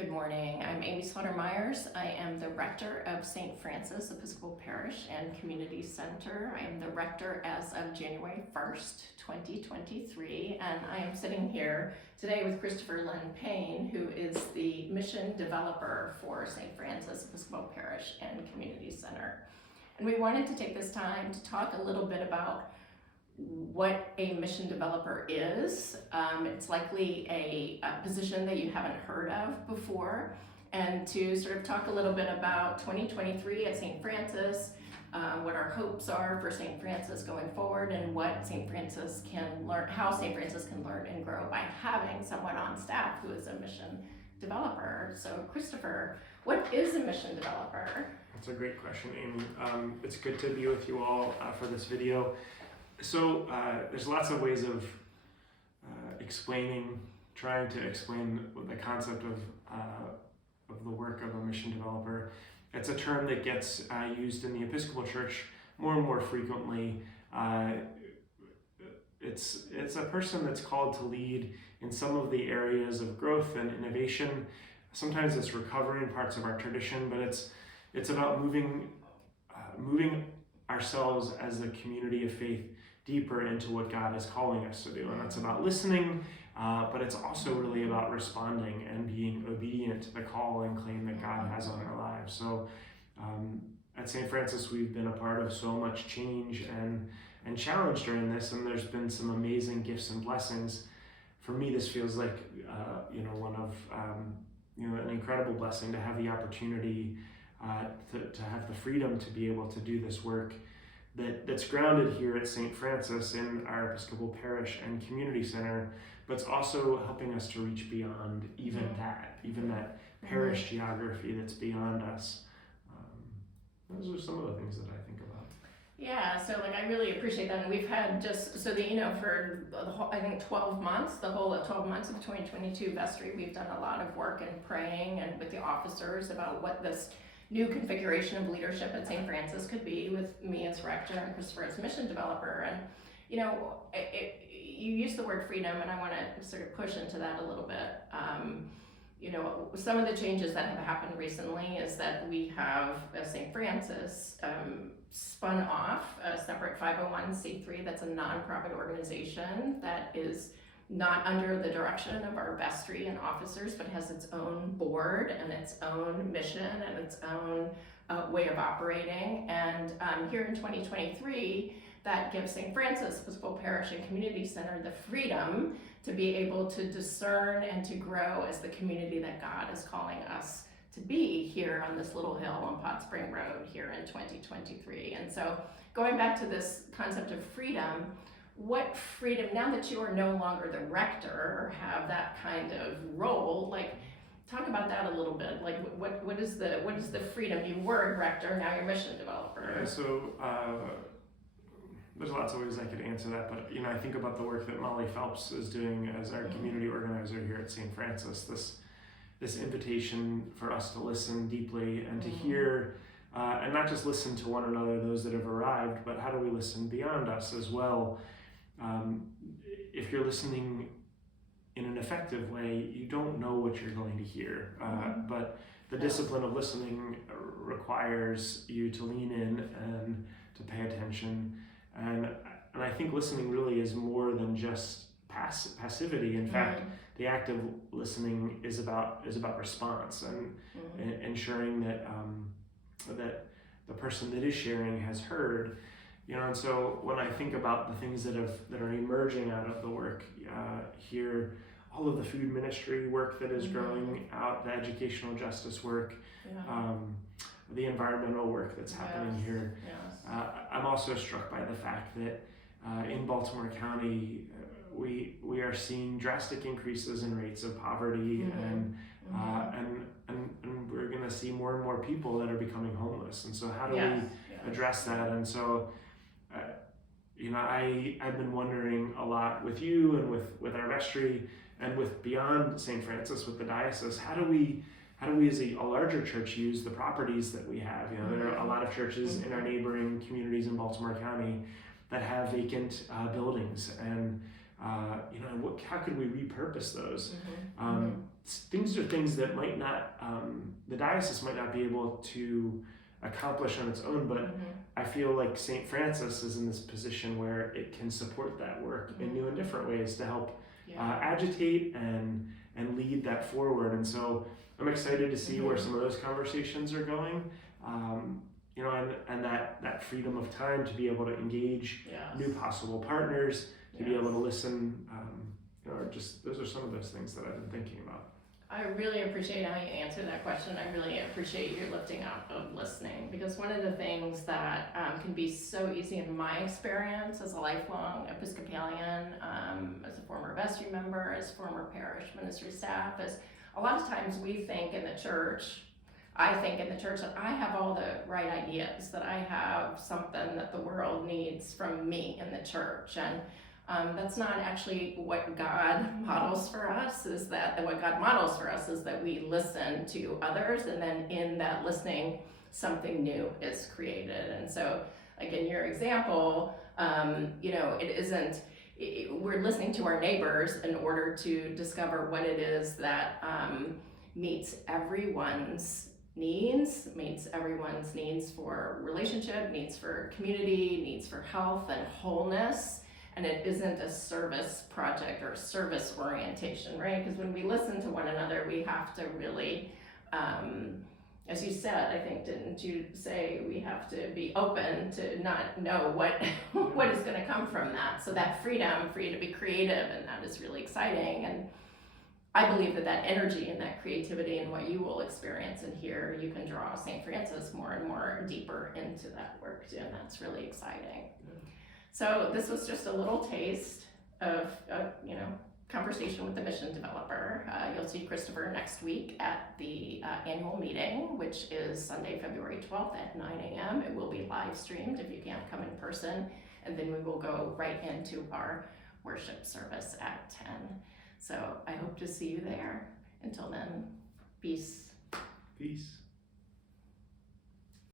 Good morning. I'm Amy Slaughter Myers. I am the Rector of St. Francis Episcopal Parish and Community Center. I am the Rector as of January 1st, 2023, and I am sitting here today with Kristofer Lindh-Payne, who is the mission developer for St. Francis Episcopal Parish and Community Center. And we wanted to take this time to talk a little bit about what a mission developer is. It's likely a position that you haven't heard of before, and to sort of talk a little bit about 2023 at St. Francis, what our hopes are for St. Francis going forward, and what St. Francis can learn, how St. Francis can learn and grow by having someone on staff who is a mission developer. So Kristofer, what is a mission developer? That's a great question, Amy. It's good to be with you all for this video. So there's lots of ways of trying to explain the concept of the work of a mission developer. It's a term that gets used in the Episcopal Church more and more frequently. It's a person that's called to lead in some of the areas of growth and innovation. Sometimes it's recovering parts of our tradition, but it's about moving ourselves as a community of faith deeper into what God is calling us to do. And that's about listening, but it's also really about responding and being obedient to the call and claim that God has on our lives. So at St. Francis, we've been a part of so much change and challenge during this, and there's been some amazing gifts and blessings. For me, this feels like one of an incredible blessing to have the opportunity to have the freedom to be able to do this work that's grounded here at St. Francis in our Episcopal Parish and Community Center, but it's also helping us to reach beyond even that parish geography that's beyond us. Those are some of the things that I think about. Yeah, so I really appreciate that. And we've had just, so that for the whole, I think 12 months, the whole 12 months of 2022 Vestry, we've done a lot of work and praying and with the officers about what this new configuration of leadership at St. Francis could be, with me as Rector and Kristofer as mission developer. And you use the word freedom, and I want to sort of push into that a little bit. Some of the changes that have happened recently is that we have St. Francis spun off a separate 501c3 that's a nonprofit organization that is not under the direction of our Vestry and Officers, but has its own board and its own mission and its own way of operating. And here in 2023, that gives St. Francis Episcopal Parish and Community Center the freedom to be able to discern and to grow as the community that God is calling us to be here on this little hill on Pot Spring Road here in 2023. And so going back to this concept of freedom, what freedom, now that you are no longer the rector or have that kind of role, talk about that a little bit. What is the freedom? You were a rector, now you're mission developer. Yeah, so there's lots of ways I could answer that, but I think about the work that Molly Phelps is doing as our community organizer here at St. Francis. This invitation for us to listen deeply and to hear, and not just listen to one another, those that have arrived, but how do we listen beyond us as well? If you're listening in an effective way, you don't know what you're going to hear, but the discipline of listening requires you to lean in and to pay attention. And I think listening really is more than just passivity. In fact, the act of listening is about response and ensuring that that the person that is sharing has heard. And so when I think about the things that are emerging out of the work here, all of the food ministry work that is growing out, the educational justice work, the environmental work that's happening here. I'm also struck by the fact that in Baltimore County, we are seeing drastic increases in rates of poverty, and we're going to see more and more people that are becoming homeless. And so how do we address that? And so I've been wondering a lot with you and with our vestry and with beyond St. Francis, with the diocese, how do we as a larger church use the properties that we have? There are a lot of churches in our neighboring communities in Baltimore County that have vacant buildings, and how could we repurpose those? Mm-hmm. Things are things that might not, the diocese might not be able to accomplish on its own, but Mm-hmm. I feel like St. Francis is in this position where it can support that work in new and different ways to help agitate and lead that forward. And so I'm excited to see where some of those conversations are going. And that freedom of time to be able to engage new possible partners, to be able to listen, those are some of those things that I've been thinking about. I really appreciate how you answered that question. I really appreciate your lifting up of listening, because one of the things that can be so easy in my experience as a lifelong Episcopalian, as a former Vestry member, as former parish ministry staff, is a lot of times I think in the church that I have all the right ideas, that I have something that the world needs from me in the church, and that's not actually what God models for us. What God models for us is that we listen to others, and then in that listening, something new is created. And so, like in your example, we're listening to our neighbors in order to discover what it is that meets everyone's needs for relationship, needs for community, needs for health and wholeness. And it isn't a service project or service orientation, right? Because when we listen to one another, we have to really, as you said, I think, didn't you say we have to be open to not know what is going to come from that? So that freedom for you to be creative, and that is really exciting. And I believe that energy and that creativity and what you will experience and hear, you can draw St. Francis more and more deeper into that work too, and that's really exciting. So this was just a little taste of conversation with the mission developer. You'll see Kristofer next week at the annual meeting, which is Sunday, February 12th at 9 a.m. It will be live streamed if you can't come in person, and then we will go right into our worship service at 10. So I hope to see you there. Until then, peace. Peace.